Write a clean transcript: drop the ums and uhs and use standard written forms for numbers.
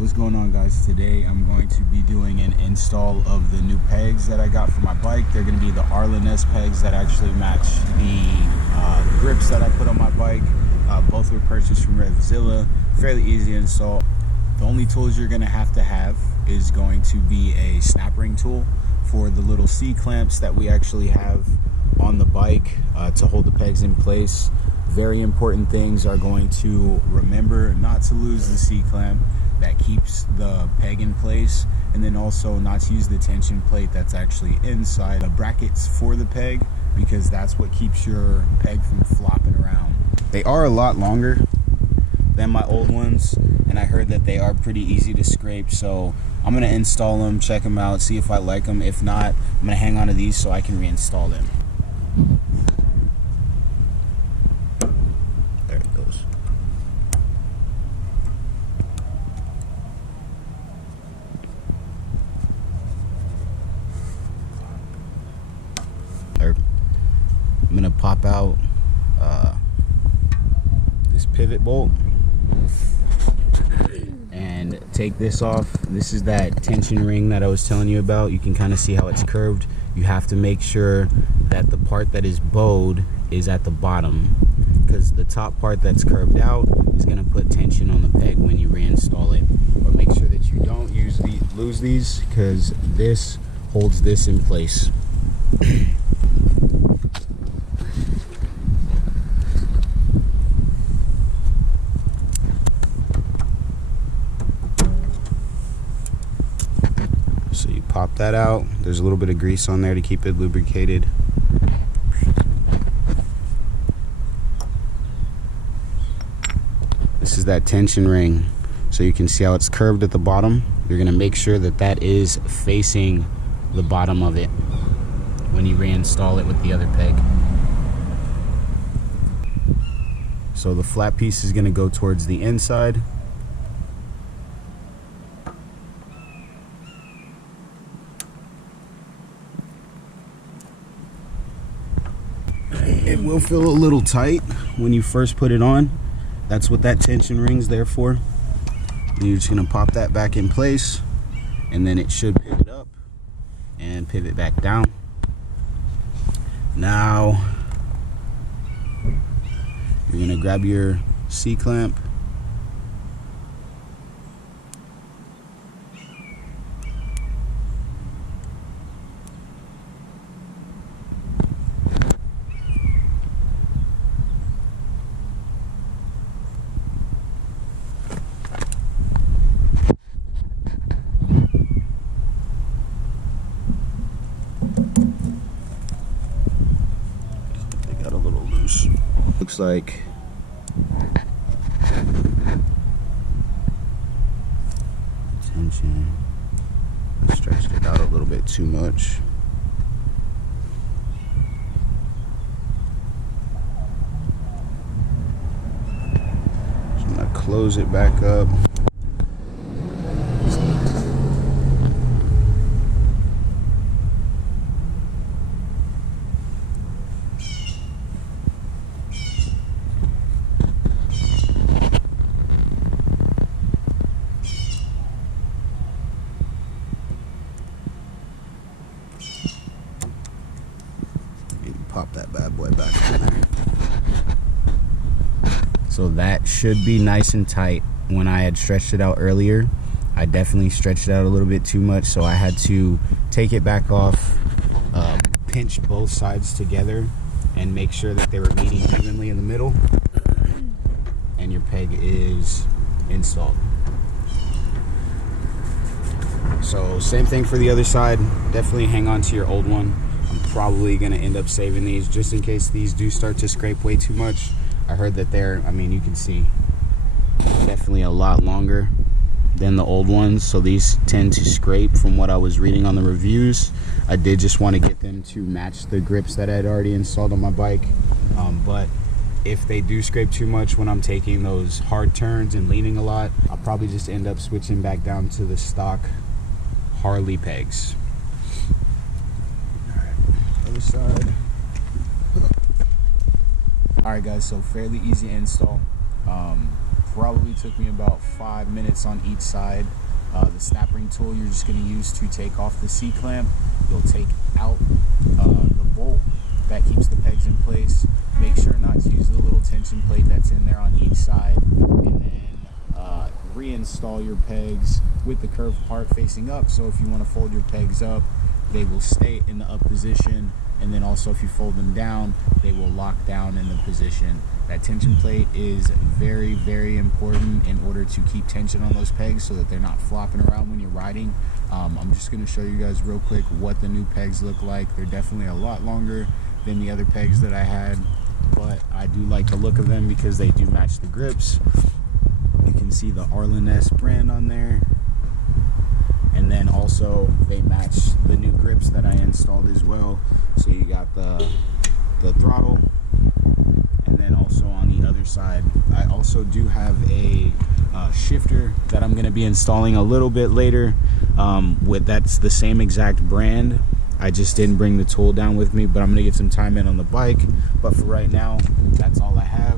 What's going on, guys? Today I'm going to be doing an install of the new pegs that I got for my bike. They're going to be the Arlen Ness pegs that actually match the grips that I put on my bike. Both were purchased from Revzilla. Fairly easy to install. The only tools you're going to have is going to be a snap ring tool for the little C clamps that we actually have on the bike to hold the pegs in place. Very important things are going to remember not to lose the C clamp that keeps the peg in place, and then also not to use the tension plate that's actually inside the brackets for the peg, because that's what keeps your peg from flopping around. They are a lot longer than my old ones, and I heard that they are pretty easy to scrape, so I'm going to install them, check them out, see if I like them. If not, I'm going to hang on to these so I can reinstall them. There it goes. I'm going to pop out this pivot bolt and take this off. This is that tension ring that I was telling you about. You can kind of see how it's curved. You have to make sure that the part that is bowed is at the bottom, because the top part that's curved out is going to put tension on the peg when you reinstall it. But make sure that you don't lose these, because this holds this in place. So you pop that out. There's a little bit of grease on there to keep it lubricated. This is that tension ring. So you can see how it's curved at the bottom. You're gonna make sure that that is facing the bottom of it when you reinstall it with the other peg. So the flat piece is gonna go towards the inside. It will feel a little tight when you first put it on. That's what that tension ring's there for. And you're just gonna pop that back in place, and then it should pivot up and pivot back down. Now you're gonna grab your C clamp, got a little loose. Looks like tension. I stretched it out a little bit too much. So I'm gonna close it back up. Pop that bad boy back in there. So that should be nice and tight. When I had stretched it out earlier, I definitely stretched it out a little bit too much, so I had to take it back off, pinch both sides together, and make sure that they were meeting evenly in the middle, and your peg is installed. So same thing for the other side. Definitely hang on to your old one. I'm probably going to end up saving these just in case these do start to scrape way too much. I heard that they're, I mean, you can see definitely a lot longer than the old ones, so these tend to scrape from what I was reading on the reviews. I did just want to get them to match the grips that I had already installed on my bike, but if they do scrape too much when I'm taking those hard turns and leaning a lot, I'll probably just end up switching back down to the stock Harley pegs. Other side. Alright guys, so fairly easy install. Probably took me about 5 minutes on each side. The snap ring tool you're just going to use to take off the C-clamp. You'll take out the bolt that keeps the pegs in place. Make sure not to use the little tension plate that's in there on each side, and then reinstall your pegs with the curved part facing up. So if you want to fold your pegs up, they will stay in the up position, and then also if you fold them down, they will lock down in the position. That tension plate is very, very important in order to keep tension on those pegs so that they're not flopping around when you're riding. I'm just going to show you guys real quick what the new pegs look like. They're definitely a lot longer than the other pegs that I had, but I do like the look of them because they do match the grips. You can see the Arlen Ness brand on there, and then also they match the new grips that I installed as well. So you got the throttle, and then also on the other side I also do have a shifter that I'm going to be installing a little bit later. That's the same exact brand. I just didn't bring the tool down with me, but I'm going to get some time in on the bike. But for right now, that's all I have.